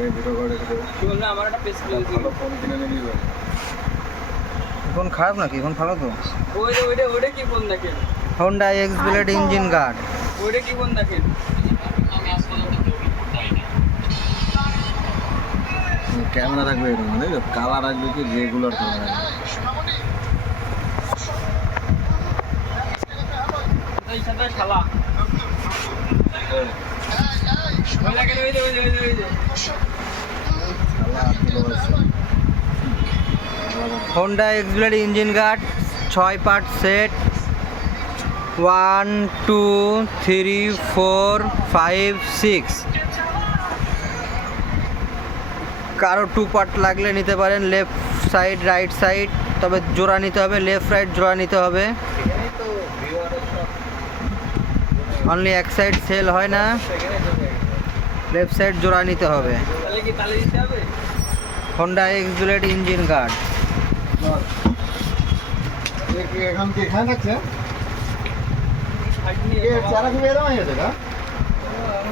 কি বললাম আমার একটা পেস্ট ফোন কিনে নিবি ফোন খারাপ নাকি? ফোন ভালো তো। ওইটা কি ফোন দেখেন? Honda X Blade engine guard. ওইটা কি ফোন দেখেন? ক্যামেরা থাকবে এরকম মানে কালার আসবে কি রেগুলার কালার আসবে। এই সাথে শালা ওই দেখেন ওই যে শালা আটগুলো আছে। Honda X Blade engine guard 6 part set 1 2 3 4 5 6। কারো 2 পার্ট লাগলে নিতে পারেন, লেফট সাইড রাইট সাইড, তবে জোড়া নিতে হবে, লেফট রাইট জোড়া নিতে হবে। অনলি এক সাইড সেল হয় না, লেফট সাইড জোড়া নিতে হবে। তাহলে দিতে হবে। Honda X Blade engine guard. এখন কি এখানে থাকছে? ফাইট নিয়ে চারা কি বেরো হয়ে গেছে?